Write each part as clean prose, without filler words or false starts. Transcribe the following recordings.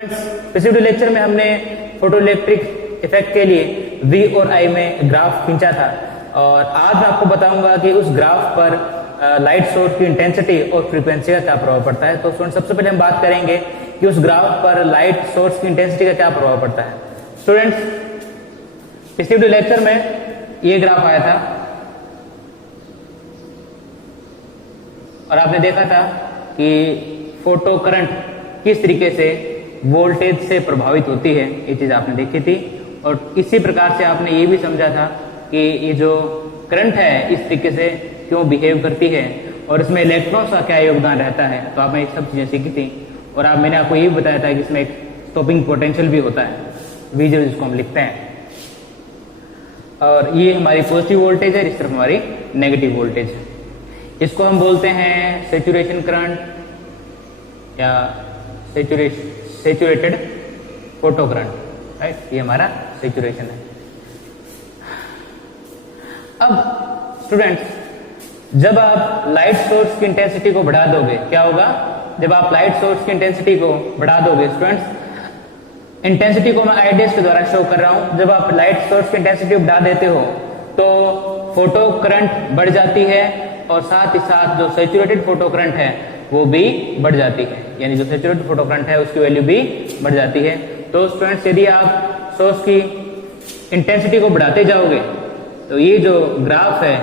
पिछले लेक्चर में हमने फोटो इलेक्ट्रिक इफेक्ट के लिए V और I में ग्राफ खींचा था और आज मैं आपको बताऊंगा कि उस ग्राफ पर लाइट सोर्स की इंटेंसिटी और फ्रीक्वेंसी का क्या प्रभाव पड़ता है। तो स्टूडेंट सबसे पहले हम बात करेंगे कि उस ग्राफ पर लाइट सोर्स की इंटेंसिटी का क्या प्रभाव पड़ता है। स्टूडेंट्स पिछले लेक्चर में ये ग्राफ आया था और आपने देखा था कि फोटो करंट किस तरीके से वोल्टेज से प्रभावित होती है, ये चीज आपने देखी थी। और इसी प्रकार से आपने ये भी समझा था कि ये जो करंट है इस तरीके से क्यों बिहेव करती है और इसमें इलेक्ट्रॉन्स का क्या योगदान रहता है। तो आपने ये सब चीजें सीखी थी और आप मैंने आपको ये भी बताया था कि इसमें एक स्टॉपिंग पोटेंशियल भी होता है, V0 जिसको हम लिखते हैं। और ये हमारी पॉजिटिव वोल्टेज है, इस तरफ हमारी नेगेटिव वोल्टेज है। इसको हम बोलते हैं सैचुरेशन करंट या सैचुरेटेड फोटो करंट, राइट। ये हमारा सैचुरेशन है। अब स्टूडेंट्स जब आप लाइट सोर्स की इंटेंसिटी को बढ़ा दोगे क्या होगा? जब आप लाइट सोर्स की इंटेंसिटी को बढ़ा दोगे, स्टूडेंट्स इंटेंसिटी को मैं आईडीएस के द्वारा शो कर रहा हूं। जब आप लाइट सोर्स की इंटेंसिटी बढ़ा देते हो तो फोटो करंट बढ़ जाती है और साथ ही साथ जो सैचुरेटेड फोटो करंट है वो भी बढ़ जाती है, यानी जो सैचुरेटेड फोटो करंट है उसकी वैल्यू भी बढ़ जाती है। तो स्टूडेंट्स यदि आप सोर्स की इंटेंसिटी को बढ़ाते जाओगे तो ये जो ग्राफ है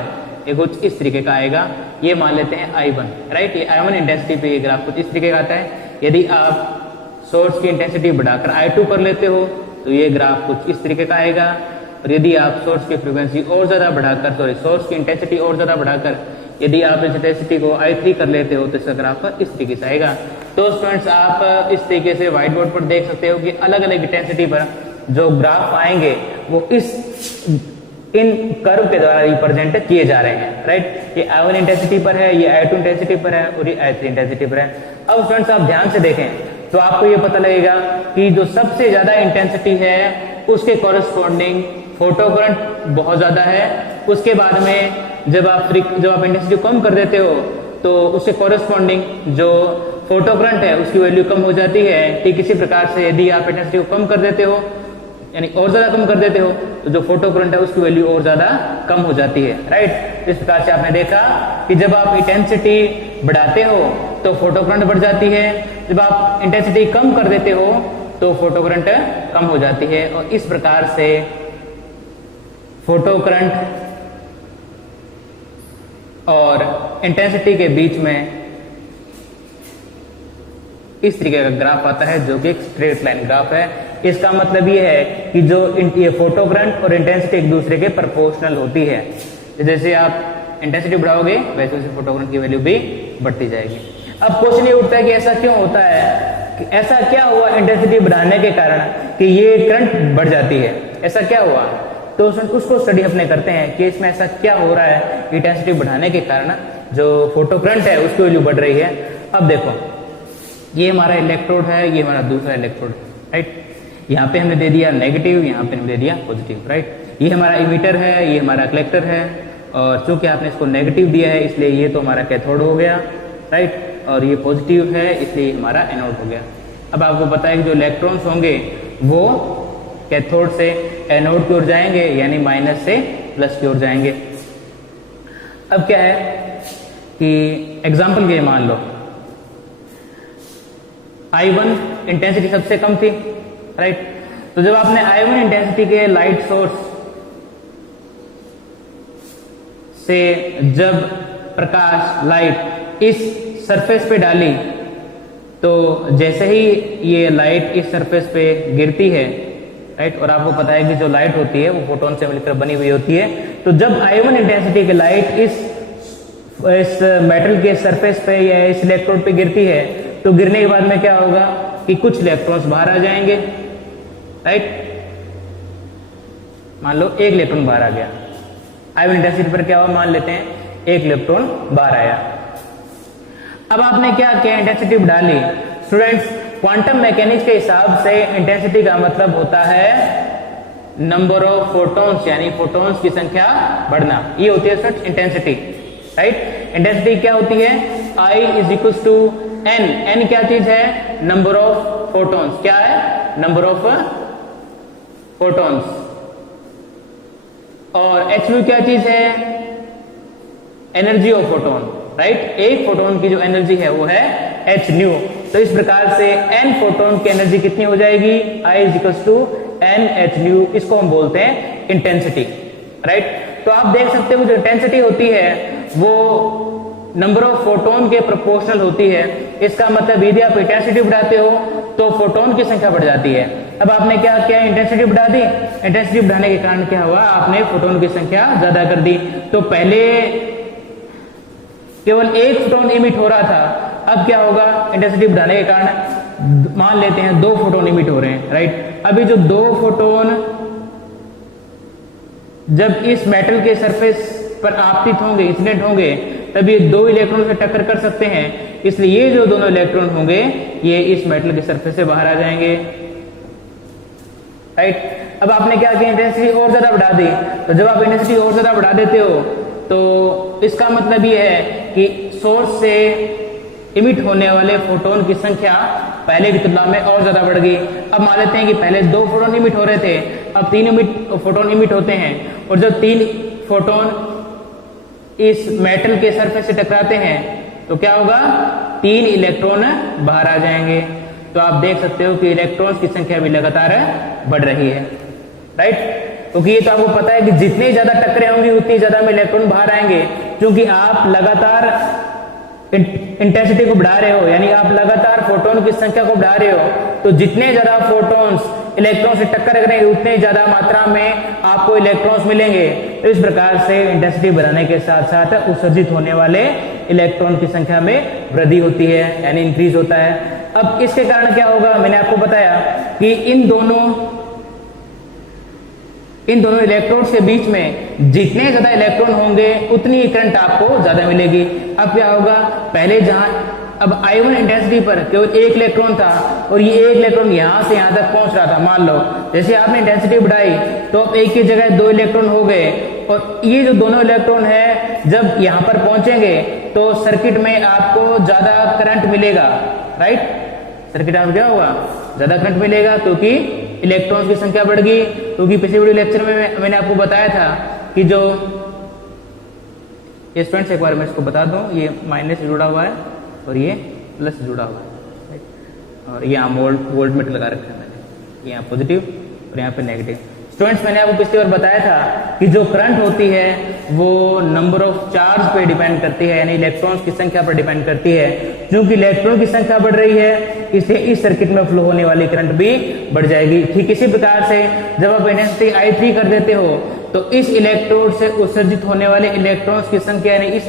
ये कुछ इस तरीके का आएगा। ये मान लेते हैं I1, राइट। ये I1 इंटेंसिटी पे ये ग्राफ कुछ इस तरीके का आता है। यदि आप सोर्स की इंटेंसिटी बढ़ाकर I2 कर लेते हो तो ये ग्राफ कुछ इस तरीके का आएगा। और यदि आप सोर्स की फ्रीक्वेंसी और ज्यादा बढ़ाकर सोर्स की इंटेंसिटी और ज्यादा बढ़ाकर यदि आप इस इंटेंसिटी को I3 कर लेते हो तो इसका ग्राफ इस तरीके से आएगा। तो स्टूडेंट्स आप इस तरीके से व्हाइट बोर्ड पर देख सकते हो कि अलग अलग इंटेंसिटी पर जो ग्राफ आएंगे वो इन कर्व के द्वारा रिप्रेजेंट किए जा रहे हैं, राइट। ये I1 इंटेंसिटी पर है, ये I2 इंटेंसिटी पर है और ये I3 इंटेंसिटी पर है। अब स्टूडेंट्स आप ध्यान से देखें तो आपको ये पता लगेगा कि जो सबसे ज्यादा इंटेंसिटी है उसके कॉरेस्पॉन्डिंग फोटो करंट बहुत ज्यादा है। उसके बाद में जब आप इंटेंसिटी कम कर देते हो तो उसके कॉरेस्पॉन्डिंग जो फोटो करंट है उसकी वैल्यू कम हो जाती है। ठीक इसी प्रकार से यदि आप इंटेंसिटी को कम कर देते हो यानी और ज्यादा कम कर देते हो तो जो फोटो करंट है उसकी वैल्यू और ज्यादा कम हो जाती है, राइट। इस प्रकार से आपने देखा कि जब आप इंटेंसिटी बढ़ाते हो तो फोटो करंट बढ़ जाती है, जब आप इंटेंसिटी कम कर देते हो तो फोटो करंट कम हो जाती है। और इस प्रकार से फोटो करंट और इंटेंसिटी के बीच में इस तरीके का ग्राफ आता है जो कि एक स्ट्रेट लाइन ग्राफ है। इसका मतलब ये है कि जो ये फोटो करंट और इंटेंसिटी एक दूसरे के प्रोपोर्शनल होती है। जैसे आप इंटेंसिटी बढ़ाओगे वैसे वैसे फोटो करंट की वैल्यू भी बढ़ती जाएगी। अब क्वेश्चन ये उठता है कि ऐसा क्यों होता है, कि ऐसा क्या हुआ इंटेंसिटी बढ़ाने के कारण कि ये करंट बढ़ जाती है, ऐसा क्या हुआ? तो उसको स्टडी अपने करते हैं कि इसमें ऐसा क्या हो रहा है। इंटेंसिटी बढ़ाने के कारण जो फोटो करंट है उसकी वैल्यू बढ़ रही है। अब देखो ये हमारा इलेक्ट्रोड है, ये हमारा दूसरा इलेक्ट्रोड, राइट। यहाँ पे हमने दे दिया नेगेटिव, यहाँ पे हमने दे दिया पॉजिटिव, राइट। ये हमारा इमीटर है, ये हमारा कलेक्टर है और चूंकि आपने इसको नेगेटिव दिया है इसलिए ये तो हमारा कैथोड हो गया, राइट। और ये पॉजिटिव है इसलिए हमारा एनोड हो गया। अब आपको पता है कि जो इलेक्ट्रॉन्स होंगे वो कैथोड से एनोड की ओर जाएंगे यानी माइनस से प्लस की ओर जाएंगे। अब क्या है कि एग्जाम्पल के लिए मान लो I1 इंटेंसिटी सबसे कम थी, राइट। तो जब आपने I1 इंटेंसिटी के लाइट सोर्स से जब प्रकाश लाइट इस सरफेस पे डाली तो जैसे ही ये लाइट इस सरफेस पे गिरती है, राइट। और आपको पता है कि जो लाइट होती है वो फोटोन से मिलकर बनी हुई होती है। तो जब I1 इंटेंसिटी की लाइट इस मेटल के सरफेस पे या इस इलेक्ट्रोड पे गिरती है तो गिरने के बाद में क्या होगा कि कुछ इलेक्ट्रॉन्स बाहर आ जाएंगे, राइट। मान लो एक इलेक्ट्रॉन बाहर आ गया। I1 इंटेंसिटी पर क्या हुआ, मान लेते हैं एक इलेक्ट्रॉन बाहर आया। अब आपने क्या किया, इंटेंसिटी बढ़ा ली। स्टूडेंट्स क्वांटम मैकेनिक्स के हिसाब से इंटेंसिटी का मतलब होता है नंबर ऑफ फोटॉन्स, यानी फोटॉन्स की संख्या बढ़ना। ये होती है इंटेंसिटी, राइट। इंटेंसिटी क्या होती है? I is equal to N क्या चीज है? Number of photons. क्या है? Number of photons. और एच म्यू क्या चीज है? Energy of photon, right. एक फोटोन की जो एनर्जी है वो है एच न्यू। तो इस प्रकार से एन फोटोन की एनर्जी कितनी हो जाएगी? I is equals to N H nu. इसको हम बोलते हैं इंटेंसिटी, राइट। तो आप देख सकते हो जो इंटेंसिटी होती है वो नंबर ऑफ फोटोन के प्रोपोर्शनल होती है। इसका मतलब यदि आप इंटेंसिटी बढ़ाते हो तो फोटोन की संख्या बढ़ जाती है। अब आपने क्या किया? इंटेंसिटी बढ़ा दी। इंटेंसिटी बढ़ाने के कारण क्या हुआ? आपने फोटोन की संख्या ज्यादा कर दी। तो पहले केवल एक फोटोन इमिट हो रहा था, अब क्या होगा? इंटेंसिटी बढ़ाने के कारण मान लेते हैं 2 फोटोन इमिट हो रहे हैं, राइट। अभी जो 2 फोटोन जब इस मेटल के सरफेस पर आपतित होंगे, इंसिडेंट होंगे, तब ये 2 इलेक्ट्रॉन से टक्कर कर सकते हैं। इसलिए ये जो दोनों इलेक्ट्रॉन होंगे ये इस मेटल के सरफेस से बाहर आ जाएंगे, राइट। अब आपने क्या किया? इंटेंसिटी और ज्यादा बढ़ा दी। तो जब आप इंटेंसिटी और ज्यादा बढ़ा देते हो तो इसका मतलब ये है कि सोर्स से इमिट होने वाले फोटोन की संख्या पहले की तुलना में और ज्यादा बढ़ गई। अब मान लेते हैं कि पहले 2 फोटोन इमिट हो रहे थे, अब 3 फोटोन इमिट होते हैं। और जब 3 फोटोन इस मेटल के सरफेस से टकराते हैं तो क्या होगा? 3 इलेक्ट्रॉन बाहर आ जाएंगे। तो आप देख सकते हो कि इलेक्ट्रॉन्स की संख्या भी लगातार बढ़ रही है, राइट। क्योंकि ये तो आपको पता है कि जितनी ज्यादा टक्करें होंगी उतनी ज्यादा में इलेक्ट्रॉन बाहर आएंगे, क्योंकि आप लगातार इंटेंसिटी को बढ़ा रहे हो, यानी आप लगातार फोटोन की संख्या को बढ़ा रहे हो। तो जितने ज्यादा फोटॉन्स इलेक्ट्रॉन से टक्कर करेंगे उतने ज्यादा मात्रा में आपको इलेक्ट्रॉन्स मिलेंगे। तो इस प्रकार से इंटेंसिटी बढ़ाने के साथ साथ उत्सर्जित होने वाले इलेक्ट्रॉन की संख्या में वृद्धि होती है, यानी इंक्रीज होता है। अब इसके कारण क्या होगा? मैंने आपको बताया कि इन दोनों इलेक्ट्रोड्स के बीच में जितने ज्यादा इलेक्ट्रॉन होंगे उतनी ही करंट आपको ज्यादा मिलेगी। अब क्या होगा? पहले जहां अब I1 इंटेंसिटी पर केवल 1 इलेक्ट्रॉन था और ये 1 इलेक्ट्रॉन यहां से यहां तक पहुंच रहा था। मान लो जैसे आपने इंटेंसिटी बढ़ाई तो अब एक की जगह 2 इलेक्ट्रॉन हो गए, और ये जो दोनों इलेक्ट्रॉन है जब यहां पर पहुंचेंगे तो सर्किट में आपको ज्यादा करंट मिलेगा, राइट। सर्किट में क्या होगा? ज्यादा करंट मिलेगा, क्योंकि इलेक्ट्रॉन्स की संख्या बढ़ गई। क्योंकि पिछले वीडियो लेक्चर में मैंने आपको बताया था कि जो ये स्टूडेंट्स, एक बार मैं इसको बता दूं, ये माइनस से जुड़ा हुआ है और ये प्लस से जुड़ा हुआ है, और यहाँ वोल्ट मीटर लगा रखा है मैंने, यहाँ पॉजिटिव और यहाँ पे नेगेटिव। स्टूडेंट्स, मैंने आपको पिछली बार बताया था कि जो करंट होती है वो नंबर ऑफ चार्ज पे डिपेंड करती है, यानी इलेक्ट्रॉन्स की संख्या पर डिपेंड करती है। क्योंकि इलेक्ट्रॉन की संख्या बढ़ रही है इसलिए इस सर्किट में फ्लो होने वाली करंट भी बढ़ जाएगी। ठीक इसी प्रकार से जब आप इंटेंसिटी I3 कर देते हो तो इस इलेक्ट्रोड से उत्सर्जित होने वाले इलेक्ट्रॉन्स की संख्या, यानी इस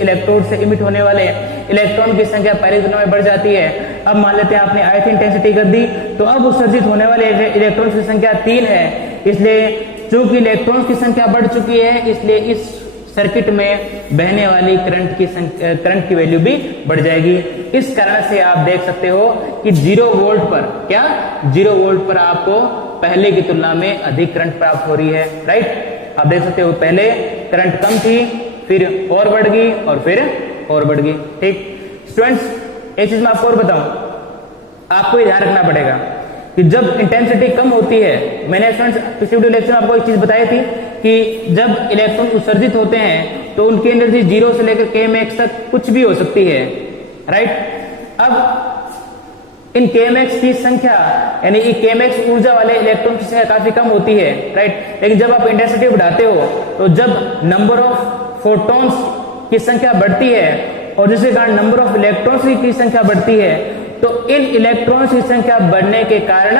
इलेक्ट्रोड से इमिट होने वाले इलेक्ट्रॉन की संख्या पहले की तुलना में बढ़ जाती है। अब मान लेते हैं आपने I3 इंटेंसिटी कर दी तो अब उत्सर्जित होने वाले इलेक्ट्रॉन्स की संख्या 3 है। इसलिए चूंकि इलेक्ट्रॉन्स की संख्या बढ़ चुकी है इसलिए इस सर्किट में बहने वाली करंट की वैल्यू भी बढ़ जाएगी। इस कारण से आप देख सकते हो कि 0 वोल्ट पर, क्या 0 वोल्ट पर आपको पहले की तुलना में अधिक करंट प्राप्त हो रही है, राइट। आप देख सकते हो पहले करंट कम थी, फिर और बढ़ गई और फिर और बढ़ गई। ठीक स्टूडेंट्स, एक चीज मैं आपको और बताऊं, आपको ये ध्यान रखना पड़ेगा कि जब इंटेंसिटी कम होती है, मैंने स्टूडेंट्स पिछले वीडियो लेक्चर में आपको एक चीज बताई थी कि जब इलेक्ट्रॉन उत्सर्जित होते हैं तो उनकी एनर्जी 0 से लेकर kmax तक कुछ भी हो सकती है, राइट। अब इन kmax की संख्या, यानी kmax ऊर्जा वाले इलेक्ट्रॉन की संख्या काफी कम होती है, राइट। लेकिन जब आप इंटेंसिटी बढ़ाते हो तो जब नंबर ऑफ फोटॉन्स की संख्या बढ़ती है और जिसके कारण नंबर ऑफ इलेक्ट्रॉन्स की संख्या बढ़ती है, तो इन इलेक्ट्रॉन्स की संख्या बढ़ने के कारण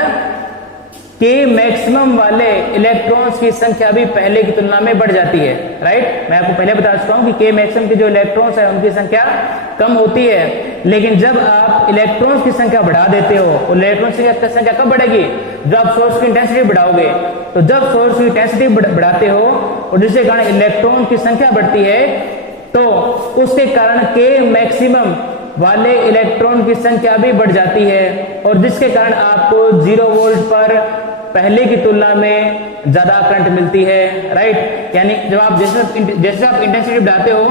K मैक्सिमम वाले इलेक्ट्रॉन्स की संख्या भी पहले की तुलना में बढ़ जाती है, राइट। मैं आपको पहले बता चुका हूं कि K मैक्सिमम के जो इलेक्ट्रॉन्स है उनकी संख्या कम होती है, लेकिन जब आप इलेक्ट्रॉन्स की संख्या बढ़ा देते हो, और इलेक्ट्रॉन्स की संख्या कब बढ़ेगी? जब आप सोर्स की इंटेंसिटी बढ़ाओगे। तो जब सोर्स की इंटेंसिटी बढ़ाते हो और जिसके कारण इलेक्ट्रॉन की संख्या बढ़ती है तो उसके कारण K मैक्सिमम वाले इलेक्ट्रॉन की संख्या भी बढ़ जाती है, और जिसके कारण आपको 0 वोल्ट पर पहले की तुलना में ज्यादा करंट मिलती है, राइट। यानी जब आप जैसे आप इंटेंसिटी बढ़ाते हो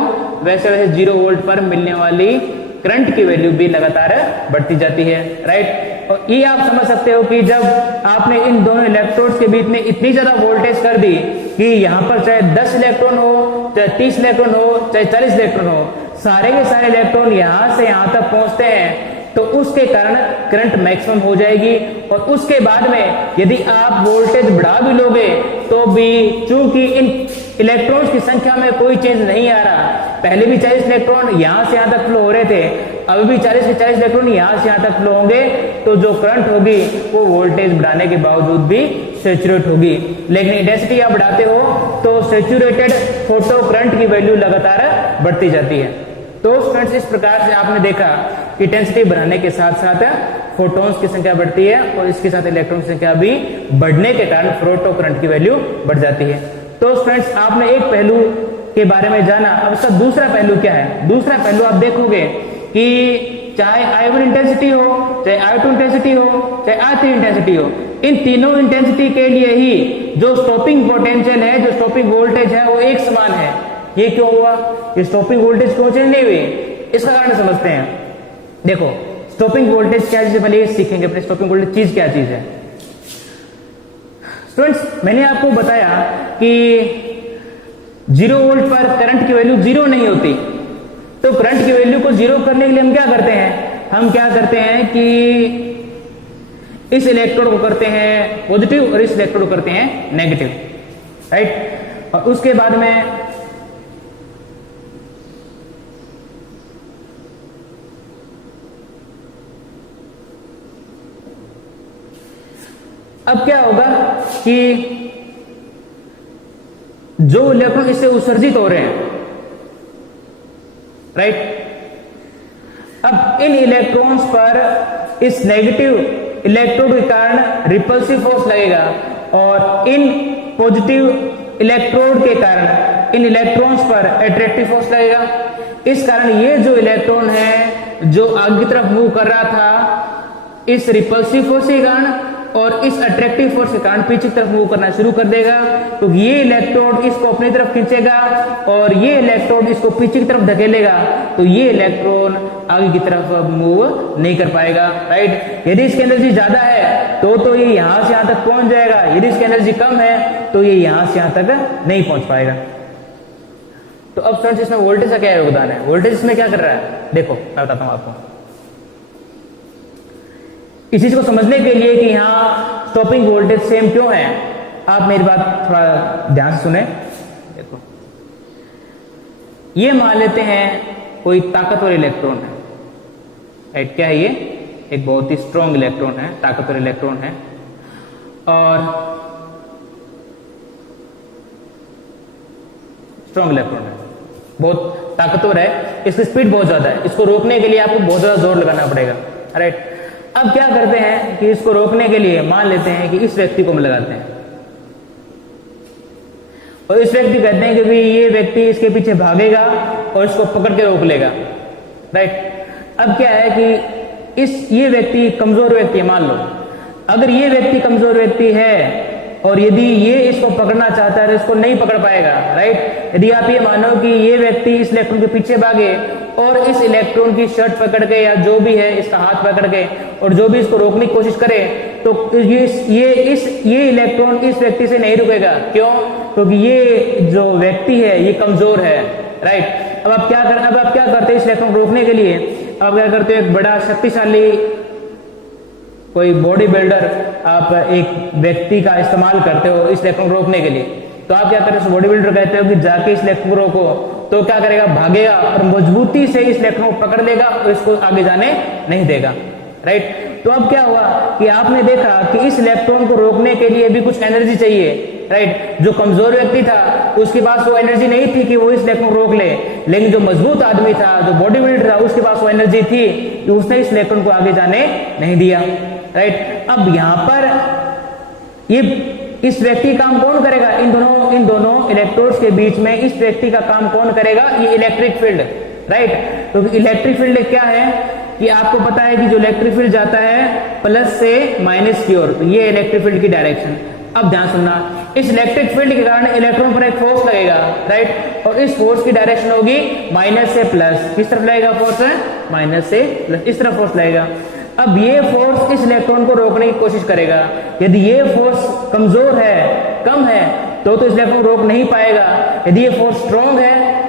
वैसे वैसे 0 वोल्ट पर मिलने वाली करंट की वैल्यू भी लगातार बढ़ती जाती है, राइट। और ये आप समझ सकते हो कि जब आपने इन दोनों इलेक्ट्रोड्स के बीच में इतनी ज्यादा वोल्टेज कर दी कि यहाँ पर चाहे 10 इलेक्ट्रॉन हो, चाहे 30 इलेक्ट्रॉन हो, चाहे 40 इलेक्ट्रॉन हो, सारे के सारे इलेक्ट्रॉन यहां से यहां तक पहुंचते हैं, तो उसके कारण करंट मैक्सिमम हो जाएगी। और उसके बाद में यदि आप वोल्टेज बढ़ा भी लोगे तो भी, चूंकि इन इलेक्ट्रॉन्स की संख्या में कोई चेंज नहीं आ रहा, पहले भी 40 इलेक्ट्रॉन यहां से यहां तक फ्लो हो रहे थे, अभी भी 40 से 40 इलेक्ट्रॉन यहां से यहां तक फ्लो होंगे, तो जो करंट होगी वो वोल्टेज बढ़ाने के बावजूद भी सैचुरेट होगी। लेकिन इंटेंसिटी आप बढ़ाते हो तो सैचुरेटेड फोटो करंट की वैल्यू लगातार बढ़ती जाती है। तो स्टूडेंट्स, इस प्रकार से आपने देखा कि इंटेंसिटी बढ़ाने के साथ साथ फोटॉन्स की संख्या बढ़ती है और इसके साथ इलेक्ट्रॉन की संख्या भी बढ़ने के कारण फोटो करंट की वैल्यू बढ़ जाती है। तो स्टूडेंट्स, आपने एक पहलू के बारे में जाना, अब इसका दूसरा पहलू क्या है? दूसरा पहलू आप देखोगे कि चाहे I1 इंटेंसिटी हो, चाहे I2 इंटेंसिटी हो, चाहे I3 इंटेंसिटी हो, इन तीनों इंटेंसिटी के लिए ही जो स्टॉपिंग पोटेंशियल है, जो स्टॉपिंग वोल्टेज है, वो एक समान है। ये क्यों हुआ? ये स्टॉपिंग वोल्टेज क्यों चेंज नहीं हुई? इसका कारण समझते हैं। देखो, स्टॉपिंग वोल्टेज क्या चीज है, पहले ये सीखेंगे अपने स्टॉपिंग वोल्टेज चीज क्या चीज है। स्टूडेंट्स, मैंने आपको बताया कि 0 वोल्ट पर करंट की वैल्यू 0 नहीं होती, तो करंट की वैल्यू को 0 करने के लिए हम क्या करते हैं? हम क्या करते हैं कि इस इलेक्ट्रोड को करते हैं पॉजिटिव और इस इलेक्ट्रोड को करते हैं नेगेटिव, राइट। और उसके बाद में अब क्या होगा कि जो इलेक्ट्रॉन इससे उत्सर्जित हो रहे हैं, राइट, अब इन इलेक्ट्रॉन्स पर इस नेगेटिव इलेक्ट्रोड के कारण रिपल्सिव फोर्स लगेगा और इन पॉजिटिव इलेक्ट्रोड के कारण इन इलेक्ट्रॉन्स पर अट्रैक्टिव फोर्स लगेगा। इस कारण ये जो इलेक्ट्रॉन है जो आगे की तरफ मूव कर रहा था, इस रिपल्सिव फोर्स के कारण और इस अट्रैक्टिव फोर्स के कारण पीछे की तरफ मूव करना शुरू कर देगा। तो ये इलेक्ट्रोड इसको अपनी तरफ खींचेगा और ये इलेक्ट्रोड इसको पीछे की तरफ धकेलेगा, तो ये इलेक्ट्रॉन आगे की तरफ मूव नहीं कर पाएगा, राइट। यदि इसकी एनर्जी ज्यादा है तो ये यहां से यहां तक पहुंच जाएगा, यदि इसकी एनर्जी कम है तो ये यहां से यहां तक नहीं पहुंच पाएगा। तो अब फ्रेंड्स, इसमें वोल्टेज का क्या योगदान है? वोल्टेज इसमें क्या कर रहा है? देखो, मैं बताता हूं आपको। इस चीज को समझने के लिए कि यहां स्टॉपिंग वोल्टेज सेम क्यों है, आप मेरी बात थोड़ा ध्यान से सुने। देखो, ये मान लेते हैं कोई ताकतवर इलेक्ट्रॉन है, राइट। क्या है ये? एक बहुत ही स्ट्रॉन्ग इलेक्ट्रॉन है, ताकतवर इलेक्ट्रॉन है, और स्ट्रॉन्ग इलेक्ट्रॉन है, बहुत ताकतवर है, इसकी स्पीड बहुत ज्यादा है, इसको रोकने के लिए आपको बहुत ज्यादा जोर लगाना पड़ेगा, राइट। अब क्या करते हैं कि इसको रोकने के लिए मान लेते हैं कि इस व्यक्ति को हम लगाते हैं और इस व्यक्ति कहते हैं कि ये व्यक्ति इसके पीछे भागेगा और इसको पकड़ के रोक लेगा, राइट। अब क्या है कि ये व्यक्ति कमजोर व्यक्ति है, मान लो अगर ये व्यक्ति कमजोर व्यक्ति है और यदि ये इसको पकड़ना चाहता है तो इसको नहीं पकड़ पाएगा, राइट। यदि आप ये मानो कि ये व्यक्ति इस इलेक्ट्रॉन के पीछे भागे और इस इलेक्ट्रॉन की शर्ट पकड़ के या जो भी है इसका हाथ पकड़ के और जो भी इसको रोकने की कोशिश करे, तो ये इलेक्ट्रॉन इस व्यक्ति से नहीं रुकेगा। क्यों? क्योंकि ये जो व्यक्ति है ये कमजोर है, राइट। अब आप क्या करते हैं इस इलेक्ट्रॉन को रोकने के लिए? आप क्या करते हो? एक बड़ा शक्तिशाली कोई बॉडी बिल्डर, आप एक व्यक्ति का इस्तेमाल करते हो इस इलेक्ट्रॉन को रोकने के लिए। तो आप क्या करते हो? बॉडी बिल्डर कहते हो कि जाके इस इलेक्ट्रॉन को रोको, तो क्या करेगा? भागेगा और मजबूती से इस इलेक्ट्रॉन को पकड़ लेगा और इसको आगे जाने नहीं देगा, राइट। तो अब क्या हुआ कि आपने देखा कि इस इलेक्ट्रॉन को रोकने के लिए भी कुछ एनर्जी चाहिए, राइट। जो कमजोर व्यक्ति था उसके पास वो एनर्जी नहीं थी कि वो इस इलेक्ट्रॉन को रोक ले, लेकिन जो मजबूत आदमी था, जो बॉडी बिल्डर था, उसके पास वो एनर्जी थी कि उसने इस इलेक्ट्रॉन को आगे जाने नहीं दिया, राइट। अब यहां पर ये इस व्यक्ति काम कौन करेगा? इन दोनों इलेक्ट्रोड्स के बीच में इस व्यक्ति का काम कौन करेगा? ये इलेक्ट्रिक फील्ड, राइट। तो इलेक्ट्रिक फील्ड क्या है कि आपको पता है कि जो इलेक्ट्रिक फील्ड जाता है प्लस से माइनस की ओर, तो ये इलेक्ट्रिक फील्ड की डायरेक्शन। अब ध्यान सुनना, इस इलेक्ट्रिक फील्ड के कारण इलेक्ट्रॉन पर एक फोर्स लगेगा, राइट, और इस फोर्स की डायरेक्शन होगी माइनस से प्लस। किस तरफ लगेगा फोर्स? माइनस से प्लस, इस तरफ फोर्स लगेगा। अब ये फोर्स इस इलेक्ट्रॉन को रोकने की कोशिश करेगा। यदि ये फोर्स कमजोर है, कम है, तो इस इलेक्ट्रॉन को रोक नहीं पाएगा। यदि ये फोर्स स्ट्रॉन्ग है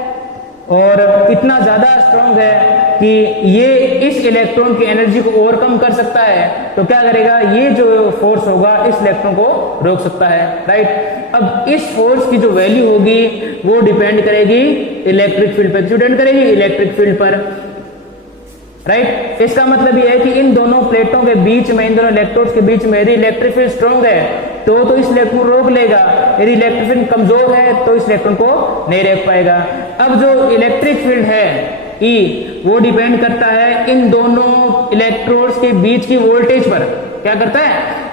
और इतना ज्यादा स्ट्रॉन्ग है कि ये इस इलेक्ट्रॉन की एनर्जी को ओवरकम कर सकता है, तो क्या करेगा? ये जो फोर्स होगा इस इलेक्ट्रॉन को रोक सकता है, राइट। अब इस फोर्स की जो वैल्यू होगी वो डिपेंड करेगी इलेक्ट्रिक फील्ड पर। डिपेंड करेगी इलेक्ट्रिक फील्ड पर, राइट। इसका मतलब ये है कि इन दोनों प्लेटों के बीच में, इन दोनों इलेक्ट्रोड्स के बीच में यदि इलेक्ट्रिक फील्ड स्ट्रॉन्ग है तो इस इलेक्ट्रॉन को रोक लेगा। यदि इलेक्ट्रिक फील्ड कमजोर है तो इस इलेक्ट्रॉन को नहीं रोक पाएगा। अब जो इलेक्ट्रिक फील्ड है E, वो डिपेंड करता है इन दोनों इलेक्ट्रोड्स के बीच की वोल्टेज पर। क्या करता है?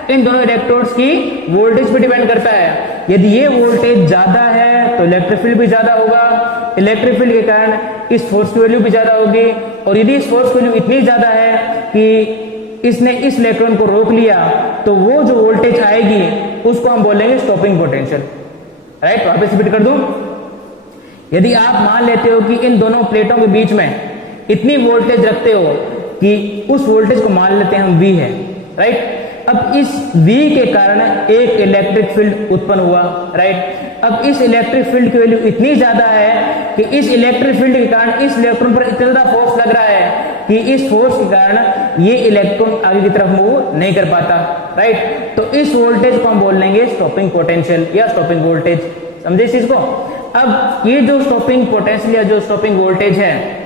इन दोनों इलेक्ट्रोड्स की वोल्टेज पर डिपेंड करता है। यदि ये वोल्टेज ज्यादा है तो इलेक्ट्रिक फील्ड भी ज्यादा होगा, इलेक्ट्रिक फील्ड के कारण इस फोर्स की वैल्यू भी ज्यादा होगी। और यदि इस फोर्स की वैल्यू इतनी ज्यादा है कि इसने इस इलेक्ट्रॉन को रोक लिया, तो वो जो वोल्टेज आएगी उसको हम बोलेंगे स्टॉपिंग पोटेंशियल, राइट। वापस रिपीट कर दूं, यदि आप मान लेते हो कि इन दोनों प्लेटों के बीच में इतनी वोल्टेज रखते हो कि उस वोल्टेज को मान लेते हैं हम V है, राइट। अब इस V के कारण एक इलेक्ट्रिक फील्ड उत्पन्न हुआ, राइट। अब इस इलेक्ट्रिक फील्ड की वैल्यू इतनी ज्यादा है कि इस इलेक्ट्रिक फील्ड के कारण इस इलेक्ट्रॉन पर इतना ज्यादा फोर्स लग रहा है कि इस फोर्स के कारण ये इलेक्ट्रॉन आगे की तरफ मूव नहीं कर पाता, राइट। तो इस वोल्टेज को हम बोल लेंगे स्टॉपिंग पोटेंशियल या स्टॉपिंग वोल्टेज। समझे इस चीज को? अब ये जो स्टॉपिंग पोटेंशियल या जो स्टॉपिंग वोल्टेज है,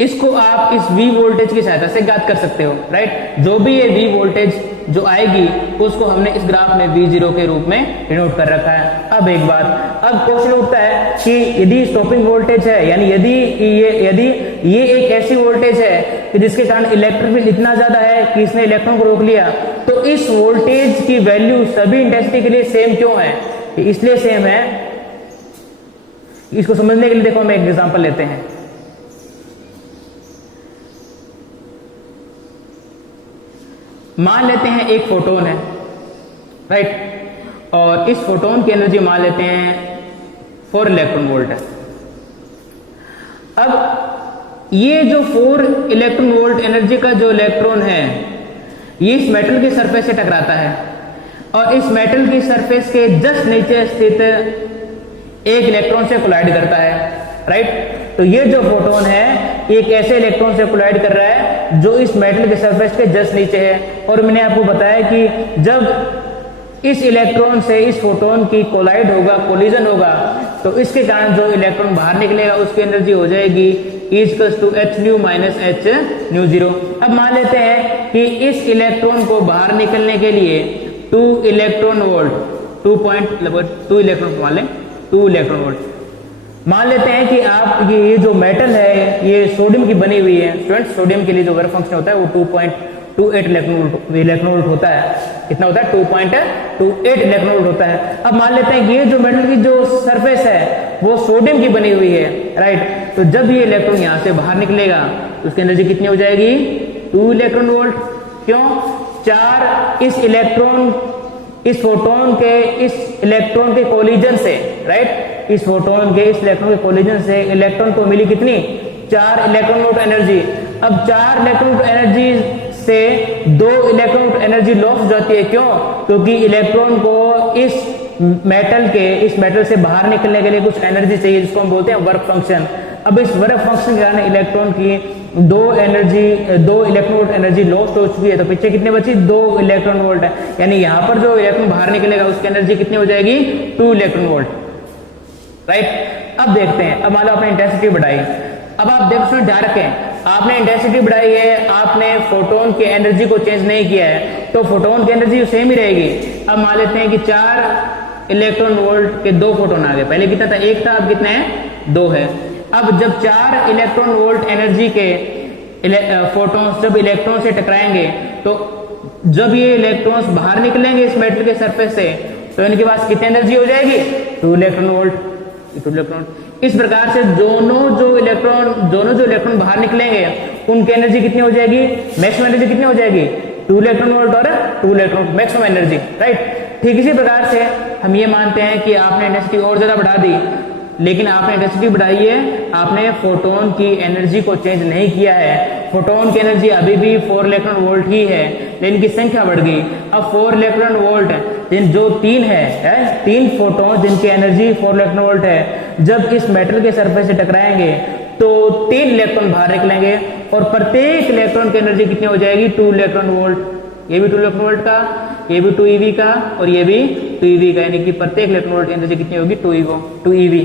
इसको आप इस V वोल्टेज की सहायता से ज्ञात कर सकते हो, राइट। जो भी ये V वोल्टेज जो आएगी उसको हमने इस ग्राफ में V0 के रूप में डिनोट कर रखा है। अब एक बात, अब क्वेश्चन उठता है कि यदि स्टॉपिंग वोल्टेज है, यानी यदि ये एक ऐसी वोल्टेज है कि जिसके कारण इलेक्ट्रिक फील्ड इतना ज्यादा है कि इसने इलेक्ट्रॉन को रोक लिया, तो इस वोल्टेज की वैल्यू सभी इंटेंसिटी के लिए सेम क्यों है? इसलिए सेम है, इसको समझने के लिए देखो हम एक एग्जांपल लेते हैं। मान लेते हैं एक फोटोन है, राइट, और इस फोटोन की एनर्जी मान लेते हैं 4 इलेक्ट्रॉन वोल्ट है। अब ये जो 4 इलेक्ट्रॉन वोल्ट एनर्जी का जो इलेक्ट्रॉन है, ये इस मेटल की सरफेस से टकराता है और इस मेटल की सरफेस के जस्ट नीचे स्थित एक इलेक्ट्रॉन से कोलाइड करता है, राइट। तो ये जो फोटोन है एक ऐसे इलेक्ट्रॉन से कोलाइड कर रहा है जो इस मेटल के सरफेस के जस्ट नीचे है। और मैंने आपको बताया कि जब इस इलेक्ट्रॉन से इस फोटोन की कोलाइड होगा, कोलिजन होगा, तो इसके कारण जो इलेक्ट्रॉन बाहर निकलेगा उसकी एनर्जी हो जाएगी E=h - h0। अब मान लेते हैं कि इस इलेक्ट्रॉन को बाहर निकलने के लिए 2 इलेक्ट्रॉन वोल्ट, 2 इलेक्ट्रॉन मान लें, 2 इलेक्ट्रॉन वोल्ट मान लेते हैं कि आप ये जो मेटल है ये सोडियम की बनी हुई है। स्टूडेंट, सोडियम के लिए जो वर्क फंक्शन होता है वो 2.28 इलेक्ट्रॉन वोल्ट होता है। कितना होता है? 2.28 इलेक्ट्रॉन वोल्ट होता है। अब मान लेते हैं कि ये जो मेटल की जो सरफेस है वो सोडियम की बनी हुई है, राइट। तो जब ये इलेक्ट्रॉन यहां से बाहर निकलेगा तो उसकी एनर्जी कितनी हो जाएगी? 2 इलेक्ट्रॉन वोल्ट। क्यों? 4 इस फोटोन के इस इलेक्ट्रॉन के कोलिजन से, राइट, इस फोटोन के इस इलेक्ट्रॉन के कोलिजन से इलेक्ट्रॉन को मिली कितनी? 4 इलेक्ट्रॉन वोल्ट एनर्जी। अब 4 इलेक्ट्रॉन वोल्ट एनर्जी से 2 इलेक्ट्रॉन वोल्ट एनर्जी लॉस हो जाती है। क्यों? क्योंकि इलेक्ट्रॉन को इस मेटल से बाहर निकलने के लिए कुछ एनर्जी चाहिए जिसको हम बोलते हैं वर्क फंक्शन। अब इस वर्क फंक्शन के कारण इलेक्ट्रॉन की 2 इलेक्ट्रॉन वोल्ट एनर्जी लॉस्ट हो चुकी है। तो पीछे कितने बची? 2 इलेक्ट्रॉन वोल्ट है। यानी यहां पर जो इलेक्ट्रॉन बाहर निकलेगा उसकी एनर्जी कितनी हो जाएगी? 2 इलेक्ट्रॉन वोल्ट, राइट। अब देखते हैं, अब मान लो आपने इंटेंसिटी बढ़ाई। अब आप देखो, ध्यान रखें, आपने इंटेंसिटी बढ़ाई है, आपने फोटोन की एनर्जी को चेंज नहीं किया है, तो फोटोन की एनर्जी सेम ही रहेगी। अब मान लेते हैं कि 4 इलेक्ट्रॉन वोल्ट के 2 फोटोन आ गए। पहले कितना था? 1 था, अब कितने हैं? 2 है। अब जब 4 इलेक्ट्रॉन वोल्ट एनर्जी के फोटोन्स जब इलेक्ट्रॉन से टकराएंगे, तो जब ये इलेक्ट्रॉन्स बाहर निकलेंगे इस मेटल के सरफेस से, तो इनके पास कितनी एनर्जी हो जाएगी? 2 इलेक्ट्रॉन वोल्ट। 2 इलेक्ट्रॉन। इस प्रकार से दोनों जो इलेक्ट्रॉन बाहर निकलेंगे उनकी एनर्जी कितनी हो जाएगी? मैक्सिमम एनर्जी कितनी हो जाएगी? 2 इलेक्ट्रॉन वोल्ट और 2 इलेक्ट्रॉन मैक्सिमम एनर्जी, राइट। ठीक इसी प्रकार से हम ये मानते हैं कि आपने इंटेंसिटी और ज्यादा बढ़ा दी, लेकिन आपने इंटेंसिटी बढ़ाई है, आपने फोटोन की एनर्जी को चेंज नहीं किया है। फोटोन की एनर्जी अभी भी 4 इलेक्ट्रॉन वोल्ट ही है, लेकिन इनकी संख्या बढ़ गई। अब 4 इलेक्ट्रॉन वोल्ट जो 3 है 3 फोटोन जिनकी एनर्जी 4 इलेक्ट्रॉन वोल्ट है, जब इस मेटल के सरफेस से टकराएंगे तो 3 इलेक्ट्रॉन बाहर निकलेंगे और प्रत्येक इलेक्ट्रॉन की एनर्जी कितनी हो जाएगी? 2 इलेक्ट्रॉन वोल्ट। ये भी 2 इलेक्ट्रॉन वोल्ट का, ये भी 2 eV का और ये भी 2 eV का, यानी कि प्रत्येक इलेक्ट्रॉन वोल्ट की एनर्जी कितनी होगी? 2 eV।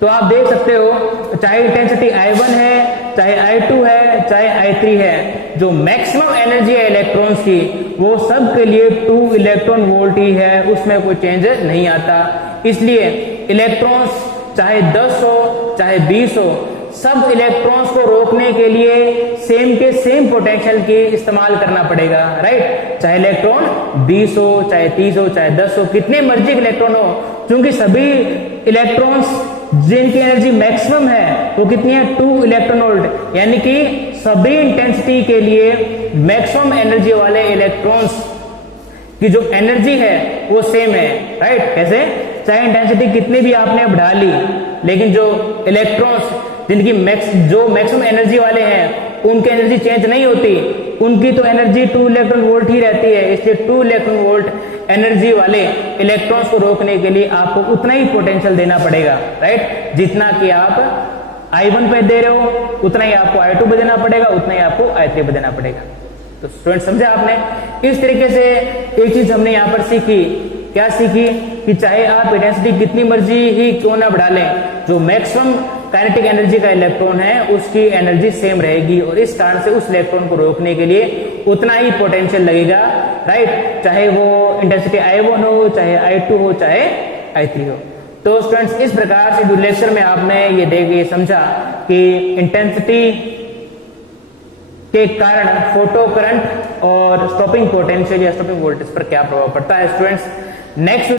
तो आप देख सकते हो चाहे इंटेंसिटी I1 है, चाहे I2 है, चाहे I3 है, जो मैक्सिमम एनर्जी है इलेक्ट्रॉन्स की वो सब के लिए 2 इलेक्ट्रॉन वोल्ट ही है, उसमें कोई चेंज नहीं आता। इसलिए इलेक्ट्रॉन्स चाहे 10 हो चाहे 20 हो, सब इलेक्ट्रॉन्स को रोकने के लिए सेम के सेम पोटेंशियल की इस्तेमाल करना पड़ेगा, राइट। चाहे इलेक्ट्रॉन 20 हो, चाहे 30 हो, चाहे 10 हो, कितने मर्जी के इलेक्ट्रॉन हो, क्योंकि सभी इलेक्ट्रॉन्स जिनकी एनर्जी मैक्सिमम है वो कितनी है? 2 इलेक्ट्रॉन वोल्ट, यानी कि सभी इंटेंसिटी के लिए मैक्सिमम एनर्जी वाले इलेक्ट्रॉन्स की जो एनर्जी है वो सेम है, राइट। कैसे? चाहे इंटेंसिटी कितनी भी आपने बढ़ा ली, लेकिन जो इलेक्ट्रॉन्स जिनकी जो मैक्सिमम एनर्जी वाले हैं उनकी एनर्जी चेंज नहीं होती, उनकी तो एनर्जी 2 इलेक्ट्रॉन वोल्ट ही रहती है। इसलिए 2 इलेक्ट्रॉन वोल्ट एनर्जी वाले इलेक्ट्रॉन्स को रोकने के लिए आपको उतना ही पोटेंशियल देना पड़ेगा, राइट। जितना कि आप I1 पे दे रहे हो उतना ही आपको I2 पे देना पड़ेगा, उतना ही आपको I3 पे देना पड़ेगा। तो स्टूडेंट समझे आपने? इस तरीके से एक चीज हमने यहाँ पर सीखी। क्या सीखी? कि चाहे आप इंटेंसिटी कितनी मर्जी ही क्यों ना बढ़ा लें, जो मैक्सिमम काइनेटिक एनर्जी का इलेक्ट्रॉन है उसकी एनर्जी सेम रहेगी और इस कारण से उस इलेक्ट्रॉन को रोकने के लिए उतना ही पोटेंशियल लगेगा, राइट। चाहे वो इंटेंसिटी I1 हो, चाहे I2 हो, चाहे I3 हो। तो स्टूडेंट्स इस प्रकार से जो लेक्चर में आपने ये समझा कि इंटेंसिटी के कारण फोटो करंट और स्टॉपिंग पोटेंशियल या स्टॉपिंग वोल्टेज पर क्या प्रभाव पड़ता है। Students next